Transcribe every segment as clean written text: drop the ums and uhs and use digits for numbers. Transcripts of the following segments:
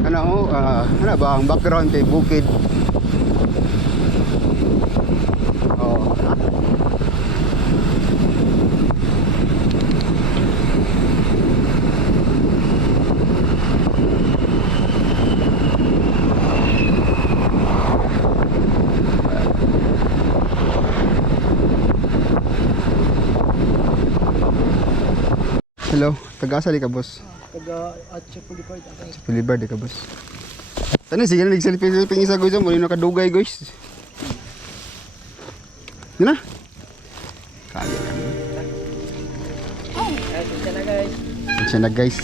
Ano ba ang background kay bukid. Oh. Hello, taga-asali ka, boss? Taga Atcha Pulipard. Sa Pulipard ka, boss. Tani, sige na, nagselfie-selfie isa guys. Muli nakadugay guys. Yun na. Kaya na. Siya na guys. Siya na guys.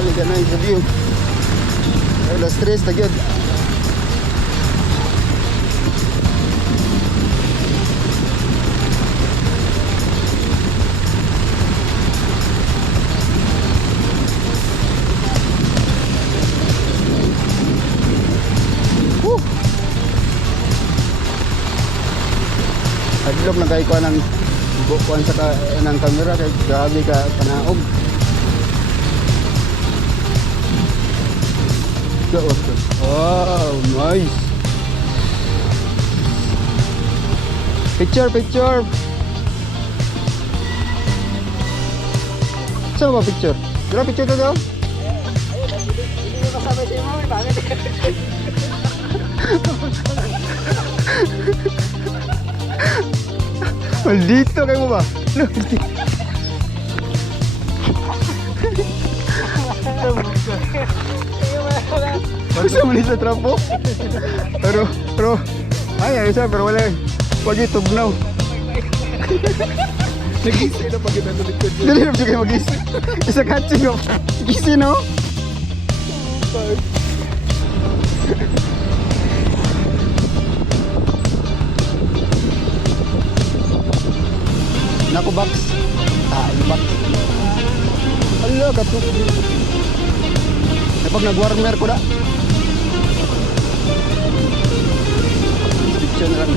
Liga na yung view. Alas 3 na gyud. Adlok na kayo ko ng bukuan sa ng camera kay grabe ka panaog. Wow, nice. Picture. Saan ba picture? Dira picture to daw? Hindi mo kasabay si Mami, bakit? Maldito kayo mo ba? Gusto mo sa trapo? Pero ay pero wala. Wag itugnaw. Nag-isip na pag ito sa likod. Dili na siya mag-isip. Isa catching of gisi no? Nako box. Box. Hello, katuk. Kapag nag-warmer ko na. Picture na lang.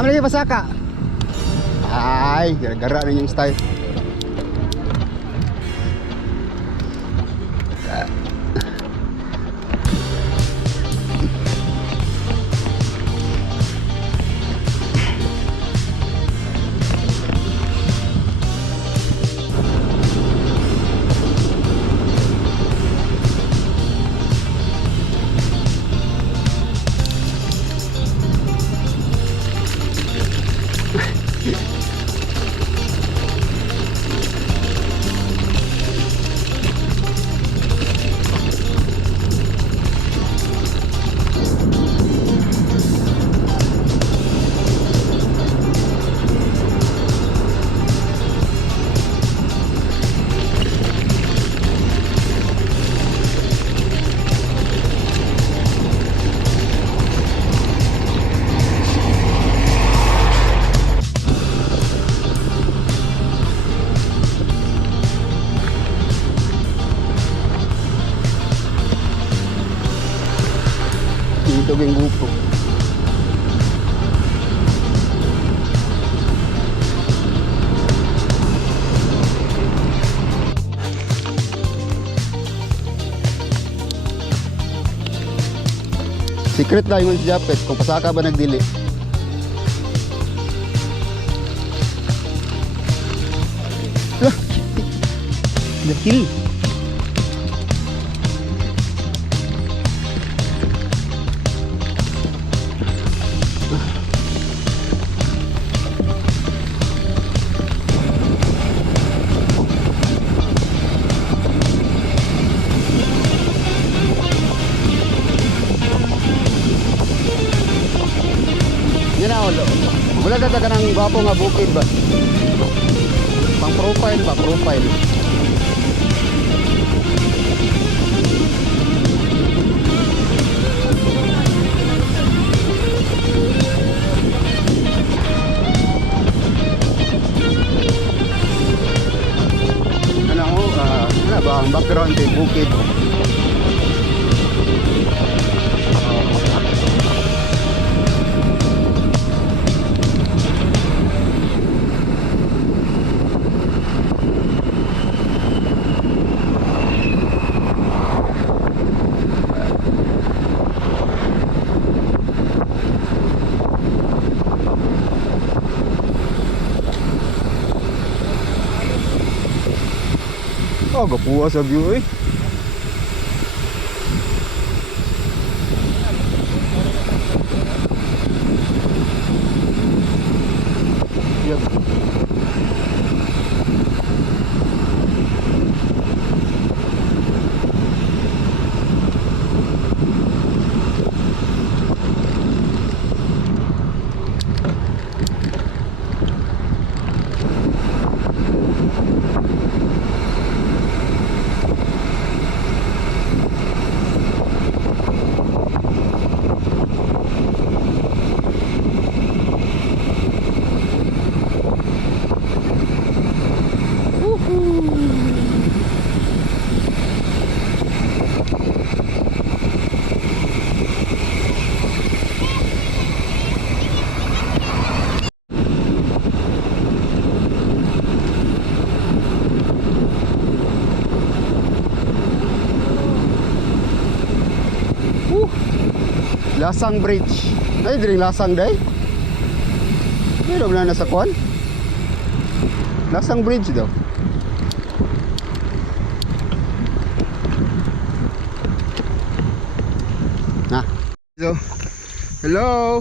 Ano lagi pasaka? Ay, gara-gara na yung style. Dito yung grupo. Secret lang yung si Japet kung pasaka ba nagdili. the hill. Yan na, wala talaga ng gwapo nga bukid ba? Pang profile ba? Profile. Ano ko, ano ba ang background ay bukid. Oh, gapuwa sa view eh. Yep. Lasang Bridge. Ay, diri Lasang day. Pero wala na sa kwan. Lasang Bridge daw. Na. So, hello.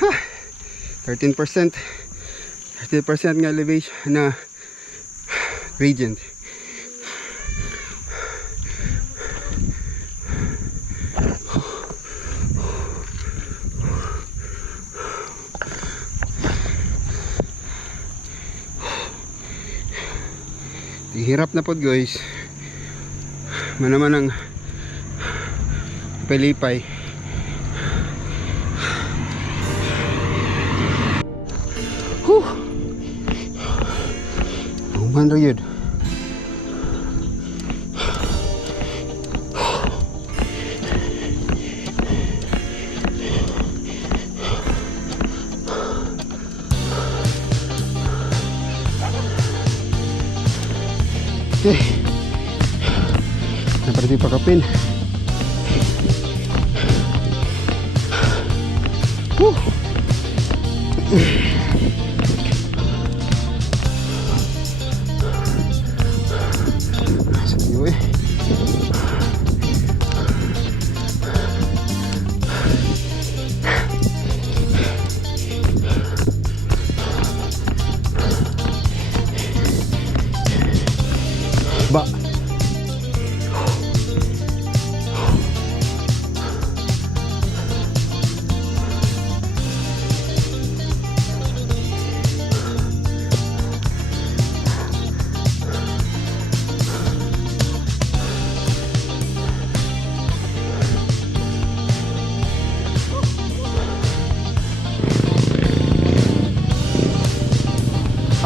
Ha. 13%. 30% nga elevation na gradient. Hirap na po guys. Manaman ang palipay. Human ra yun. Okay. Napariti pakapin. Sige eh. Ba.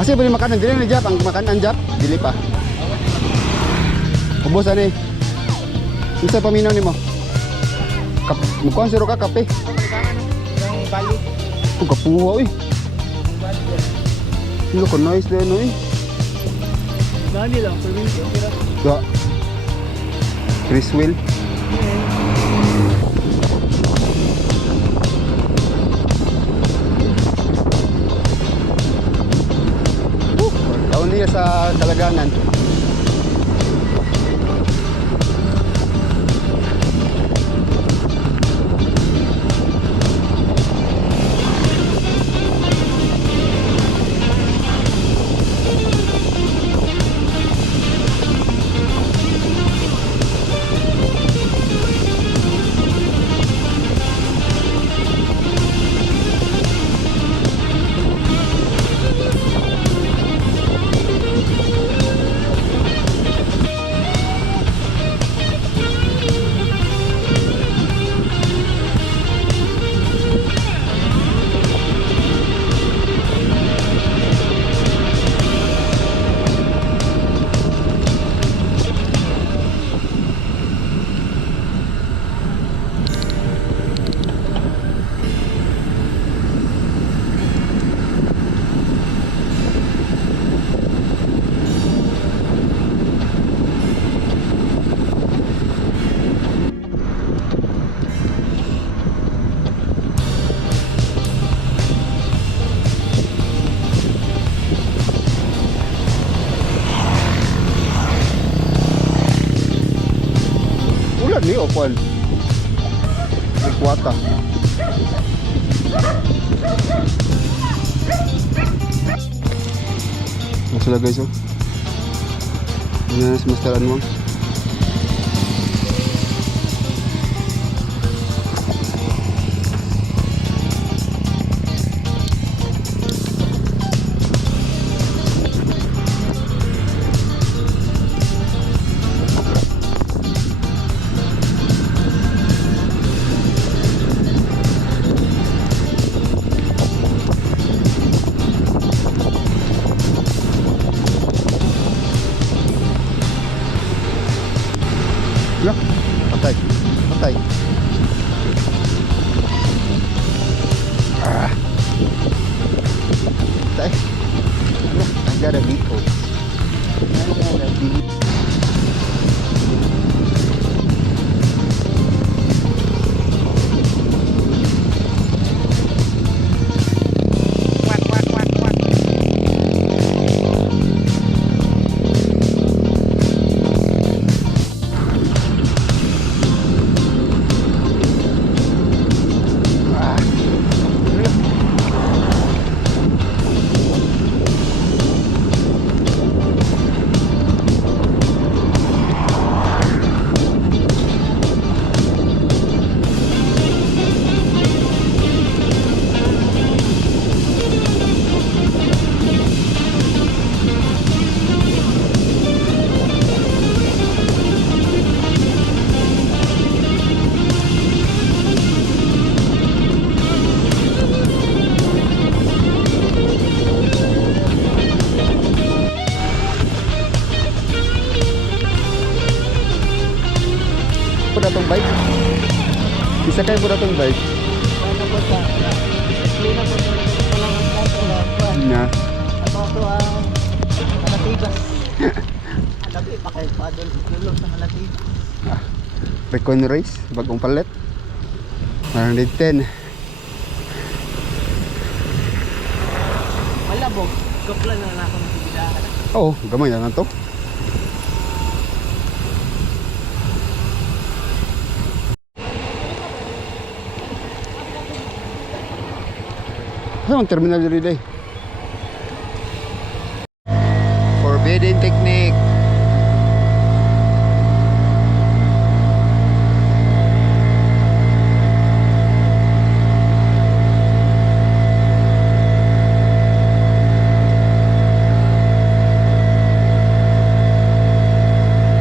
Kasi boleh makan dili na jap, ang makan anjap dili pa. Ubos ani. Isa paminaw nimo. Kap, mukuan siro ka kape. Yung bali. Ug kapuha oy. Lo ko nice din oy. Nani lang, permission kira. Da. Criswell. sa Kalagangan. Ulan ni Opal. May kwata. Ano sila guys, oh? Yan, si Master Anwang. Lah, patay. Patay. Ah. Patay. I got a beat. I got a beat. Quack, quack, quack, quack. Po datong bike. Bisa kayo po datong bike. Ano po sa? Hindi na po sa palangan kaso na. Na. Ako ang Malatigas. Alabi pa kayo pa doon lulog sa Malatigas. Recon race, bagong palit. 110. Malabog. Gopla na lang ako ng bibidahan. Oo, gamay na lang to. Ano ang terminal dito eh? Forbidden Technology.